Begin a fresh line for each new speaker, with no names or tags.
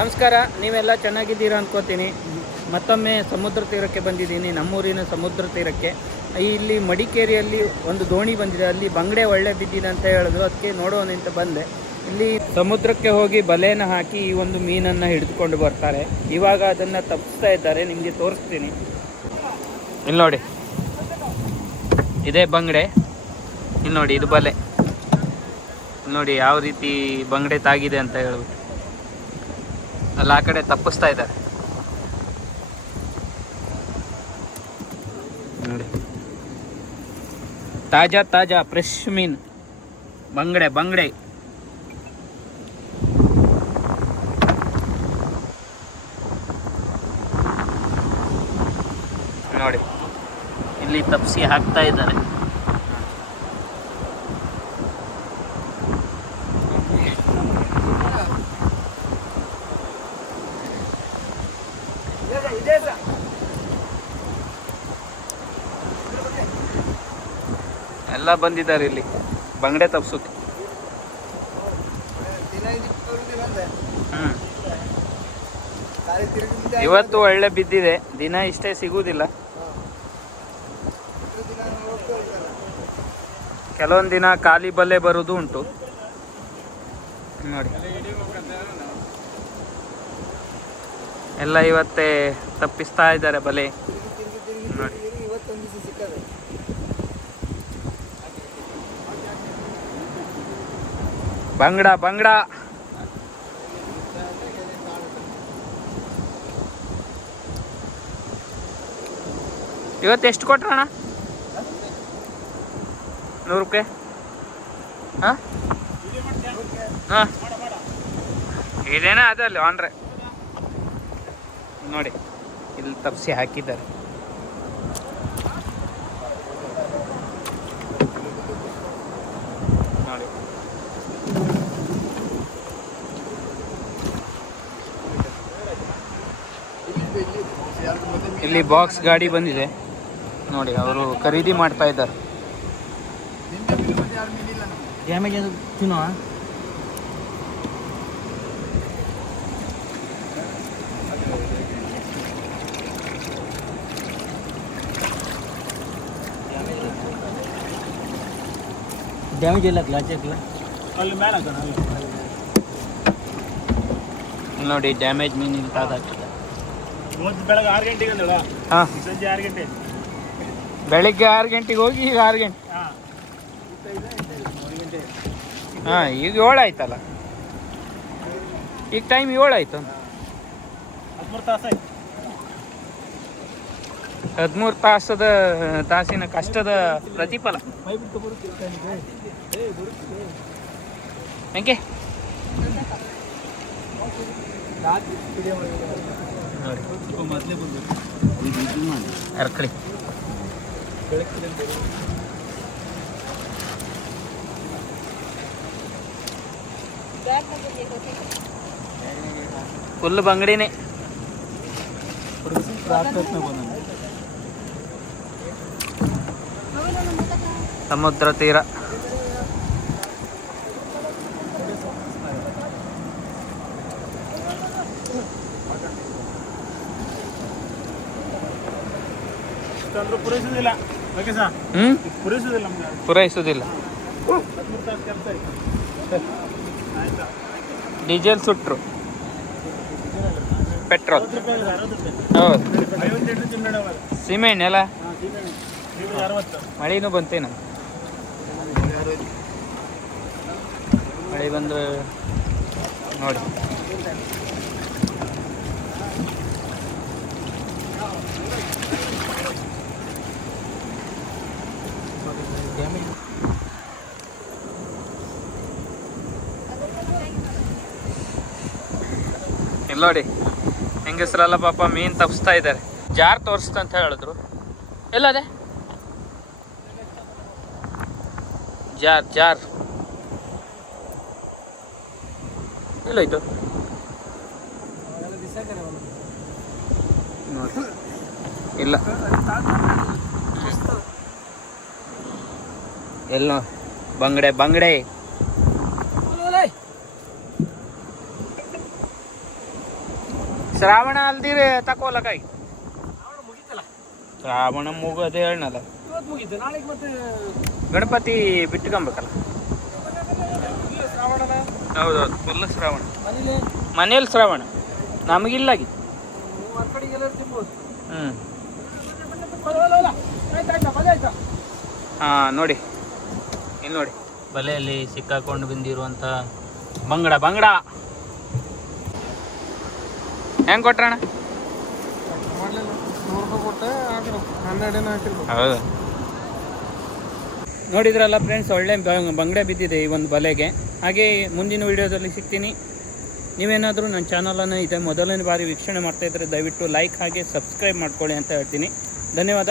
ನಮಸ್ಕಾರ, ನೀವೆಲ್ಲ ಚೆನ್ನಾಗಿದ್ದೀರಾ ಅನ್ಕೋತೀನಿ. ಮತ್ತೊಮ್ಮೆ ಸಮುದ್ರ ತೀರಕ್ಕೆ ಬಂದಿದ್ದೀನಿ, ನಮ್ಮೂರಿನ ಸಮುದ್ರ ತೀರಕ್ಕೆ. ಇಲ್ಲಿ ಮಡಿಕೇರಿಯಲ್ಲಿ ಒಂದು ದೋಣಿ ಬಂದಿದೆ, ಅಲ್ಲಿ ಬಂಗಡೆ ಒಳ್ಳೆ ಬಿದ್ದಿದೆ ಅಂತ ಹೇಳಿದ್ರು, ಅದಕ್ಕೆ ನೋಡೋಣ ಅಂತ ಬಂದೆ. ಇಲ್ಲಿ ಸಮುದ್ರಕ್ಕೆ ಹೋಗಿ ಬಲೆಯನ್ನು ಹಾಕಿ ಈ ಒಂದು ಮೀನನ್ನು ಹಿಡಿದುಕೊಂಡು ಬರ್ತಾರೆ. ಇವಾಗ ಅದನ್ನು ತಪ್ಪಿಸ್ತಾ ಇದ್ದಾರೆ, ನಿಮಗೆ ತೋರಿಸ್ತೀನಿ. ಇಲ್ಲಿ ನೋಡಿ. ಇದೇ ಬಂಗಡೆ. ಇಲ್ಲಿ ನೋಡಿ, ಇದು ಬಲೆ. ನೋಡಿ, ಯಾವ ರೀತಿ ಬಂಗಡೆ ತಾಗಿದೆ ಅಂತ ಹೇಳ್ಬಿಟ್ಟು. ಅಲ್ಲಿ ಆ ಕಡೆ ತಪ್ಪಿಸ್ತಾ ಇದ್ದಾರೆ. ತಾಜಾ ತಾಜಾ ಫ್ರೆಶ್ ಮೀನ್. ಬಂಗಡೆ ಬಂಗಡೆ. ನೋಡಿ. ಇಲ್ಲಿ ತಪ್ಪಿಸಿ ಹಾಕ್ತಾ ಇದ್ದಾರೆ. ಎಲ್ಲ ಬಂದಿದ್ದಾರೆ ಇಲ್ಲಿ. ಬಂಗಡೆ ತಪ್ಸೋಕೆ ಇವತ್ತು ಒಳ್ಳೆ ಬಿದ್ದಿದೆ. ದಿನ ಇಷ್ಟೇ ಸಿಗುವುದಿಲ್ಲ. ಕೆಲವೊಂದು ದಿನ ಖಾಲಿ ಬಲ್ಲೆ ಬರೋದು ಉಂಟು. ನೋಡಿ. ಎಲ್ಲ ಇವತ್ತೇ ತಪ್ಪಿಸ್ತಾ ಇದ್ದಾರೆ ಬಲೆ. ನೋಡಿ. ಬಂಗಡ ಬಂಗಡ. ಇವತ್ತು ಎಷ್ಟು ಕೊಟ್ರಣ್ಣ ನೂರು ರೂಪಾಯಿ. ಹಾಂ? ಹಾಂ. ಇದೇನೇ ಅದಲ್ಲಿ ಆನ್ರೆ ನೋಡಿ, ಇಲ್ಲಿ ತಪ್ಸಿ ಹಾಕಿದ್ದಾರೆ ನೋಡಿ ಇಲ್ಲಿ ಬಾಕ್ಸ್ ಗಾಡಿ ಬಂದಿದೆ. ನೋಡಿ ಅವರು ಖರೀದಿ ಮಾಡ್ತಾ ಇದ್ದಾರೆ.
ಡ್ಯಾಮೇಜ್ ಅದು ತಿನ್ನೋ ಡ್ಯಾಮೇಜ್ ಇಲ್ಲ ಕ್ಲಾಚ್ ಹಾಕಿಲ್ಲ? ಅಲ್ಲಿ ಮೇಲೆ ಹಾಕೋಣ
ಇಲ್ಲಿ ನೋಡಿ ಡ್ಯಾಮೇಜ್ ಮೀನು ಇಲ್ಲಿ ಹಾಕಿದೆ
ಇವತ್ತು ಬೆಳಗ್ಗೆ ಆರು ಗಂಟೆಗೆ ಅಂದಳ
ಹಾಂ.
ಸಂಜೆ ಆರು ಗಂಟೆ.
ಬೆಳಿಗ್ಗೆ ಆರು ಗಂಟೆಗೆ ಹೋಗಿ ಈಗ ಆರು ಗಂಟೆ.
ಹಾಂ.
ಈಗ ಏಳು ಆಯ್ತಲ್ಲ. ಈಗ ಟೈಮ್ ಏಳು ಆಯ್ತು.
ಹದಿಮೂರು ತಾಸು ಆಯ್ತು.
ಹದಿಮೂರು ತಾಸದ ತಾಸಿನ ಕಷ್ಟದ ಪ್ರತಿಫಲ. ಹೆಂಗೆ? ಅರ್ಕಳಿ ಫುಲ್ ಬಂಗಡಿನೇ ಸಮುದ್ರ ತೀರ ಹ್ಮ್?
ಪೂರೈಸೋದಿಲ್ಲ
ಡೀಸೆಲ್ ಸುಟ್ರು. ಪೆಟ್ರೋಲ್. ಹೌದು. ಎಲ್ಲ?
ಸೀಮೆಣ್ಣೆ ಅರವತ್ತು.
ಮಳೆನೂ ಬಂತೇನ ಮಳೆ ಬಂದು ನೋಡಿ. ಇಲ್ಲಿ ನೋಡಿ. ಹೆಂಗಸ್ರಲ್ಲ ಪಾಪ ಮೀನ್ ತಪ್ಪಿಸ್ತಾ ಇದ್ದಾರೆ. ಜಾರ್ ತೋರಿಸ್ತಂತ ಹೇಳಿದ್ರು. ಎಲ್ಲದೆ ಜಾರ್ ಜಾರ್. ಎಲ್ಲೋಯ್ತು ಇಲ್ಲ. ಎಲ್ಲ ಬಂಗಡೆ ಬಂಗಡೆ. ಶ್ರಾವಣ ಅಲ್ದಿರಿ ತಕೋಲ್ಲ ಕೈ. ಶ್ರಾವಣ ಮುಗೋದೇ ಹೇಳನಲ್ಲ.
ಮತ್ತೆ
ಗಣಪತಿ ಬಿಟ್ಕೊಂಬೇಕಲ್ಲ. ಹೌದೌದು ಫುಲ್ ಶ್ರಾವಣ.
ಮನೇಲಿ?
ಶ್ರಾವಣ
ನಮಗಿಲ್ಲ
ಹ್ಞೂ ಹಾಂ ನೋಡಿ. ನೋಡಿ. ಬಲೆಯಲ್ಲಿ ಸಿಕ್ಕಾಕೊಂಡು ಬಂದಿರುವಂತ ಬಂಗಡ ಬಂಗಡ. ಹೆಂಗೆ ಕೊಟ್ರಣ ಹೌದು. ನೋಡಿದ್ರಲ್ಲ ಫ್ರೆಂಡ್ಸ್ ಒಳ್ಳೆ ಬಂಗಡೆ ಬಿದ್ದಿದೆ ಈ ಒಂದು ಬಲೆಗೆ. ಹಾಗೆ ಮುಂದಿನ ವಿಡಿಯೋದಲ್ಲಿ ಸಿಗ್ತೀನಿ. ನೀವೇನಾದರೂ ನನ್ನ ಚಾನಲನ್ನು ಇದೆ ಮೊದಲನೇ ಬಾರಿ ವೀಕ್ಷಣೆ ಮಾಡ್ತಾ ಇದ್ದರೆ ದಯವಿಟ್ಟು ಲೈಕ್ ಹಾಗೆ ಸಬ್ಸ್ಕ್ರೈಬ್ ಮಾಡ್ಕೊಳ್ಳಿ ಅಂತ ಹೇಳ್ತೀನಿ. ಧನ್ಯವಾದ.